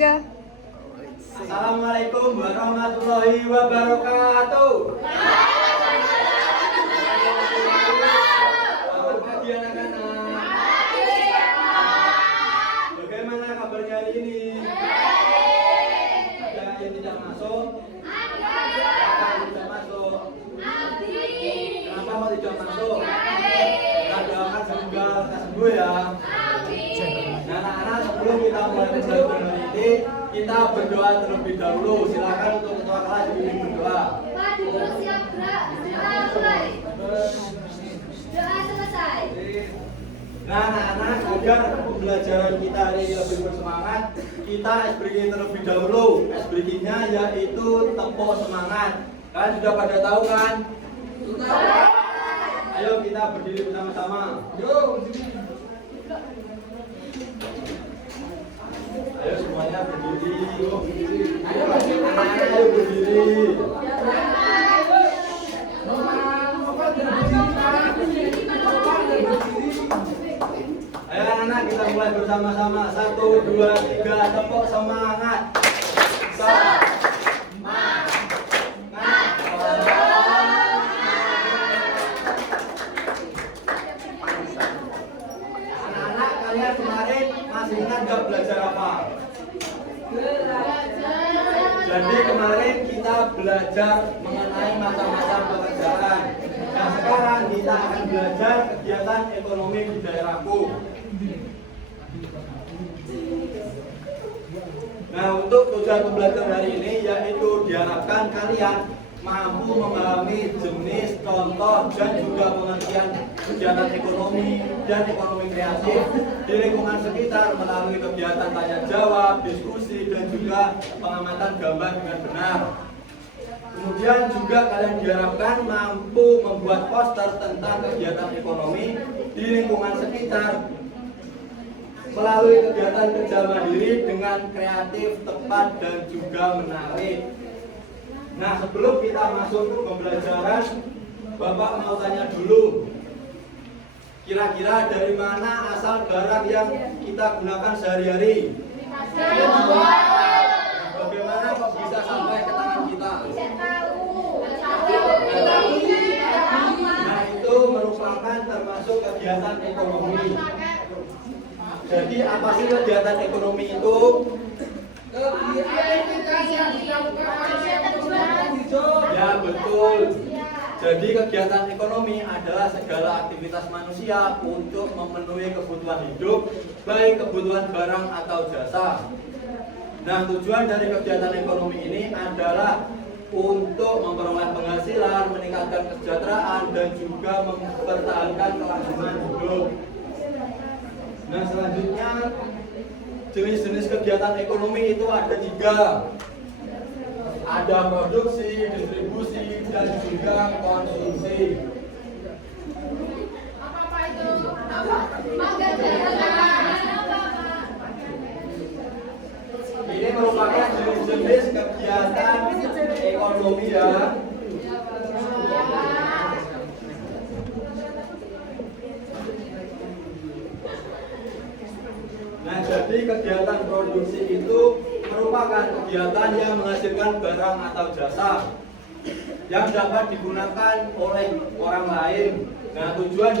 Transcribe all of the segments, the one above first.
Assalamualaikum warahmatullahi wabarakatuh. Selamat pagi anak-anak. Bagaimana kabarnya hari ini? Ada yang tidak masuk? Ada yang tidak masuk? Kenapa mau tidak masuk? Kita doakan semoga sembuh ya. Nah, anak-anak, sebelum kita mulai pelajaran hari ini, kita berdoa terlebih dahulu. Silakan untuk ketua kelas dibimbing berdoa. Pak Guru siap gerak. Mulai. Doa selesai. Nah, anak-anak, agar pembelajaran kita hari ini lebih bersemangat, kita ice breaking terlebih dahulu. Ice breaking-nya yaitu tepuk semangat. Kalian sudah pada tahu kan? Sudah. Ayo kita berdiri bersama-sama. Ayo semuanya berdiri. Ayo berdiri. Ayo anak-anak, kita mulai bersama-sama. 1, 2, 3, tepuk semangat. Anak-anak, kalian kemarin masih ingat gak belajar apa? Jadi kemarin kita belajar mengenai macam-macam pekerjaan. Nah, sekarang kita akan belajar kegiatan ekonomi di daerahku. Nah, untuk tujuan pembelajaran hari ini yaitu diharapkan kalian mampu memahami jenis, contoh, dan juga pengertian kegiatan ekonomi dan ekonomi kreatif di lingkungan sekitar melalui kegiatan tanya jawab, diskusi, dan juga pengamatan gambar dengan benar. Kemudian juga kalian diharapkan mampu membuat poster tentang kegiatan ekonomi di lingkungan sekitar melalui kegiatan kerja mandiri dengan kreatif, tepat, dan juga menarik. Nah, sebelum kita masuk ke pembelajaran, Bapak mau tanya dulu, kira-kira dari mana asal barang yang kita gunakan sehari-hari? Bagaimana kok bisa sampai ke tangan kita? Nah, itu merupakan termasuk kegiatan ekonomi. Jadi apa sih kegiatan ekonomi itu? Ya, betul. Jadi kegiatan ekonomi adalah segala aktivitas manusia untuk memenuhi kebutuhan hidup, baik kebutuhan barang atau jasa. Nah, tujuan dari kegiatan ekonomi ini adalah untuk memperoleh penghasilan, meningkatkan kesejahteraan, dan juga mempertahankan kelangsungan hidup. Nah, selanjutnya jenis-jenis kegiatan ekonomi itu ada 3. Ada produksi, distribusi, dan juga konsumsi. Apa itu? Ini merupakan jenis-jenis kegiatan ekonomi ya. Nah, jadi kegiatan produksi itu merupakan kegiatan yang menghasilkan barang atau jasa yang dapat digunakan oleh orang lain. Nah, tujuan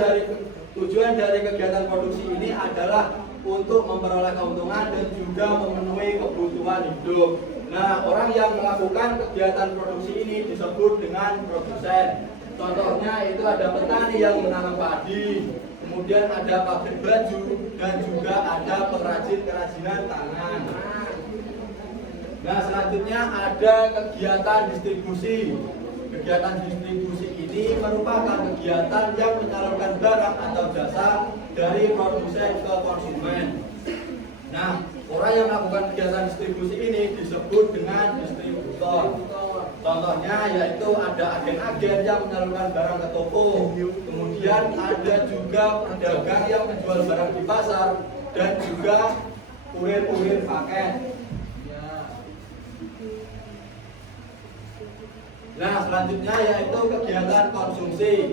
dari kegiatan produksi ini adalah untuk memperoleh keuntungan dan juga memenuhi kebutuhan hidup. Nah, orang yang melakukan kegiatan produksi ini disebut dengan produsen. Contohnya itu ada petani yang menanam padi, kemudian ada pabrik baju, dan juga ada pengrajin kerajinan tangan. Nah, selanjutnya ada kegiatan distribusi. Kegiatan distribusi ini merupakan kegiatan yang menyalurkan barang atau jasa dari produsen ke konsumen. Nah, orang yang melakukan kegiatan distribusi ini disebut dengan distributor. Contohnya yaitu ada agen-agen yang menyalurkan barang ke toko. Kemudian ada juga pedagang yang menjual barang di pasar dan juga kurir-kurir paket. Nah, selanjutnya yaitu kegiatan konsumsi.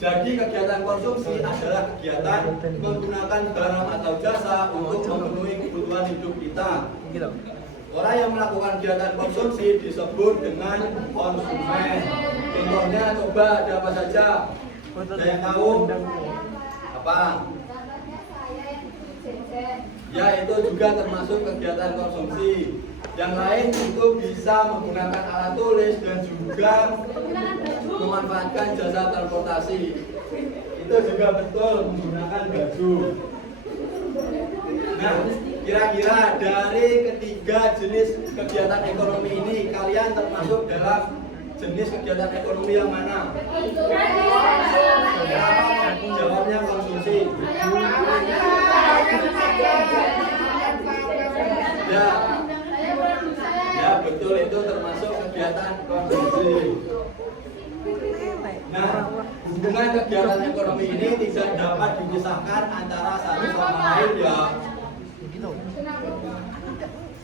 Jadi kegiatan konsumsi adalah kegiatan menggunakan barang atau jasa untuk memenuhi kebutuhan hidup kita. Orang yang melakukan kegiatan konsumsi disebut dengan konsumen. Contohnya coba ada apa saja? Ada yang tahu? Apa? Ya, itu juga termasuk kegiatan konsumsi. Yang lain itu bisa menggunakan alat tulis dan juga memanfaatkan jasa transportasi. Itu juga betul menggunakan baju. Nah, kira-kira dari ketiga jenis kegiatan ekonomi ini kalian termasuk dalam jenis kegiatan ekonomi yang mana? Jawabnya konsumsi. Ya, ya betul, itu termasuk kegiatan konsumsi. Nah, hubungan kegiatan ekonomi ini tidak dapat dipisahkan antara satu sama lain ya.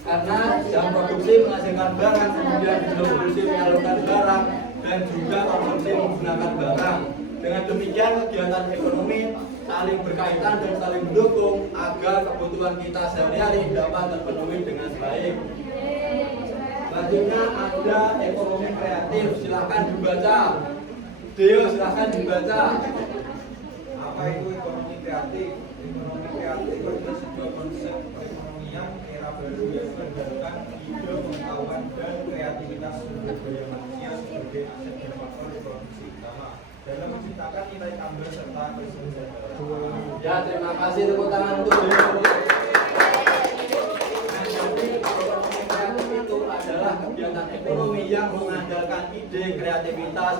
Karena jam produksi menghasilkan barang, kemudian distribusi menyalurkan barang, dan juga konsumsi menggunakan barang. Dengan demikian kegiatan ekonomi saling berkaitan dan saling mendukung agar kebutuhan kita sehari-hari dapat terpenuhi dengan baik. Selanjutnya ada ekonomi kreatif, silahkan dibaca. Deo, silahkan dibaca. Apa itu ekonomi kreatif? Ekonomi kreatif adalah sebuah konsep perekonomian era baru yang mengandalkan ide, pengetahuan, dan kreativitas sumber daya manusia sebagai aset dan faktor produksi utama dalam menciptakan nilai tambah serta kesejahteraan. Ya, terima kasih, tepuk tangan untuk Deo. Jadi ekonomi kreatif itu adalah kegiatan ekonomi yang mengandalkan ide, kreativitas,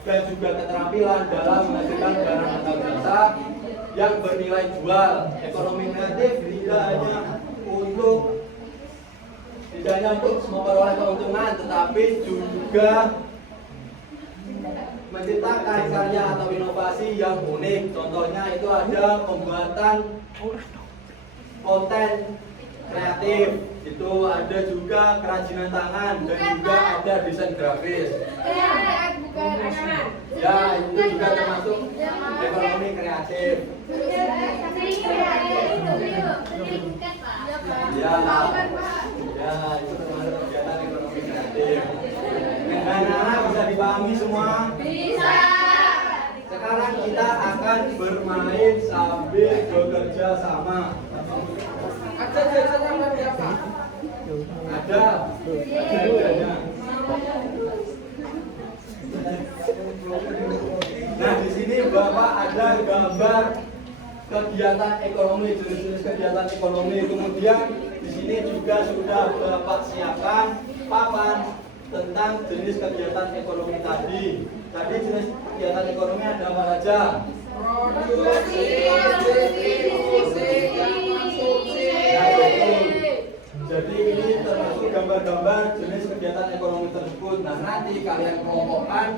dan juga keterampilan dalam menghasilkan barang atau jasa yang bernilai jual. Ekonomi kreatif tidak hanya untuk memperoleh keuntungan, tetapi juga menciptakan karya atau inovasi yang unik. Contohnya itu ada pembuatan konten kreatif, itu ada juga kerajinan tangan, dan juga ada desain grafis. Ya, itu juga termasuk ekonomi kreatif. Ya, ya, itu termasuk kegiatan ekonomi kreatif. Anak-anak bisa dipahami semua? Bisa. Sekarang kita akan bermain sambil bekerja sama. Ada biasanya apa? Ada. Nah, di sini Bapak ada gambar kegiatan ekonomi, jenis-jenis kegiatan ekonomi. Kemudian di sini juga sudah Bapak siapkan papan tentang jenis kegiatan ekonomi tadi. Tadi jenis kegiatan ekonomi ada apa saja? Produksi, distribusi, dan konsumsi. Nah, betul. Jadi ini termasuk gambar-gambar jenis kegiatan ekonomi tersebut. Nah, nanti kalian kelompokkan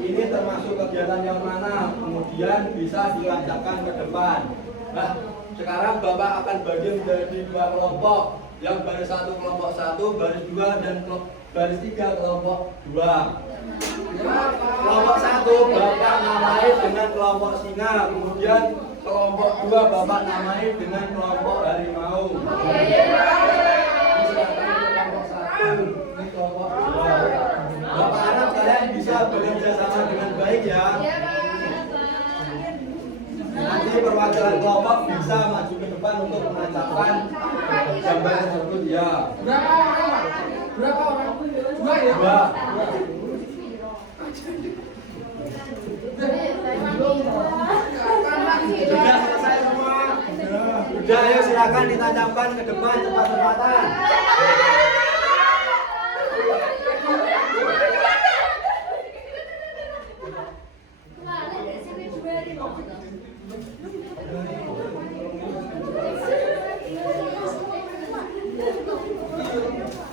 ini termasuk kegiatan yang mana, kemudian bisa dilancarkan ke depan. Nah, sekarang Bapak akan bagi menjadi dua kelompok. Yang baris satu kelompok 1, baris 2, dan baris 3 kelompok 2. Kelompok 1 Bapak namai dengan kelompok singa, kemudian kelompok 2 Bapak namai dengan kelompok harimau. Ini kelompok 1, ini kelompok 2. Bapak harap kalian bisa bekerja sama dengan baik ya. Nanti perwakilan kelompok bisa maju ke depan untuk menancapkan gambar tersebut ya. Berapa orang? 2 ya? 2. Sudah selesai semua? Sudah, ayo silakan ditancapkan ke depan cepat-cepatan.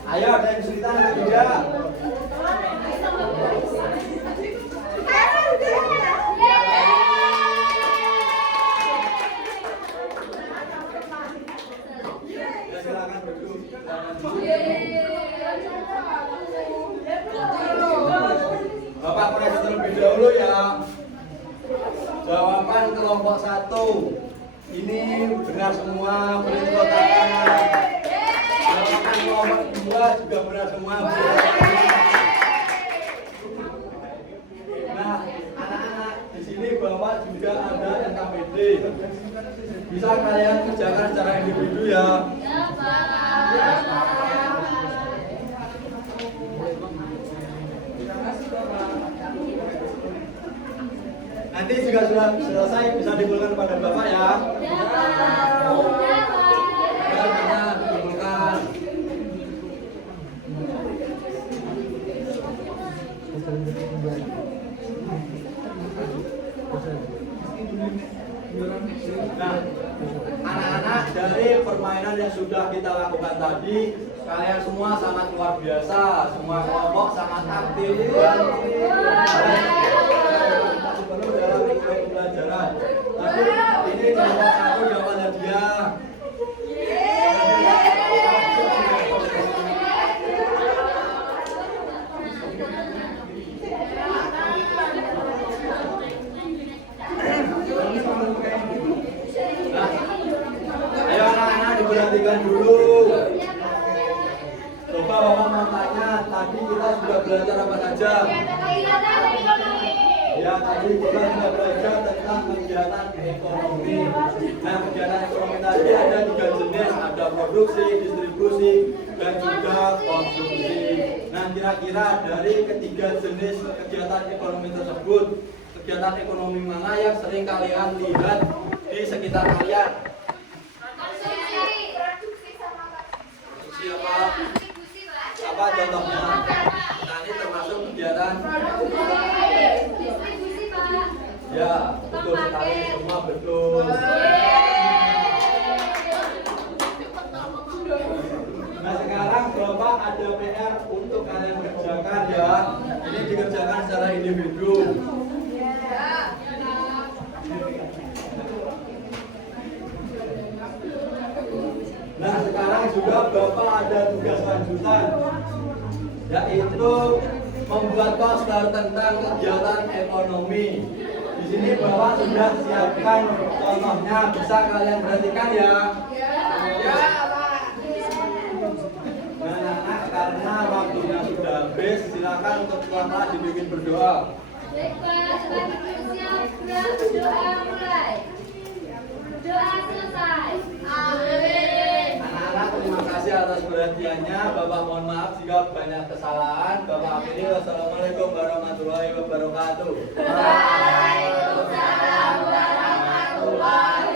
Ayo, ada yang kesulitan atau tidak? Ya, silakan duduk. Bapak koreksi terlebih dahulu ya. Jawaban kelompok 1 ini benar semua, beri tepuk tangan. Jawaban Yang nomor 2 juga benar semua. Nah, anak-anak di sini Bapak juga ada NKPD. Bisa kalian kerjakan secara individu ya. Ya, Pak. Nanti jika sudah selesai bisa dikumpulkan kepada Bapak ya. Ya, Pak. Ya, mana dikumpulkan. Nah, anak-anak, dari permainan yang sudah kita lakukan tadi, kalian semua sangat luar biasa, semua kelompok sangat aktif. Masih penuh dalam ikut pembelajaran. Tapi ini kelompok satu dapat hadiah. Nah, ayo anak-anak diperhatikan dulu. Coba Bapak mau tanya, tadi kita sudah belajar apa saja? Ya, tadi kita sudah belajar tentang kegiatan ekonomi. Nah, kegiatan ekonomi tadi ada 3 jenis, ada produksi, distribusi, dan juga konsumsi. Nah, kira-kira dari ketiga jenis kegiatan ekonomi tersebut, kegiatan ekonomi mana yang sering kalian lihat di sekitar kalian? Produksi apa? Apa contohnya? Nah, ini termasuk kegiatan. Ya, betul sekali, semua betul. Nah, sekarang Bapak ada PR untuk kalian kerjakan ya. Ini dikerjakan secara individu. Nah, sekarang juga Bapak ada tugas lanjutan, yaitu membuat poster tentang kegiatan ekonomi. Di sini Bapak sudah siapkan contohnya, bisa kalian perhatikan ya. Nah, anak, karena waktunya sudah habis, silakan untuk kelas dibikin berdoa. Baik, Pak. Sebagai manusia, berdoa mulai. Doa selesai. Amin. Anak-anak, terima kasih atas perhatiannya. Bapak mohon maaf jika banyak kesalahan. Bapak akhiri, wassalamualaikum warahmatullahi wabarakatuh. Waalaikumsalam warahmatullahi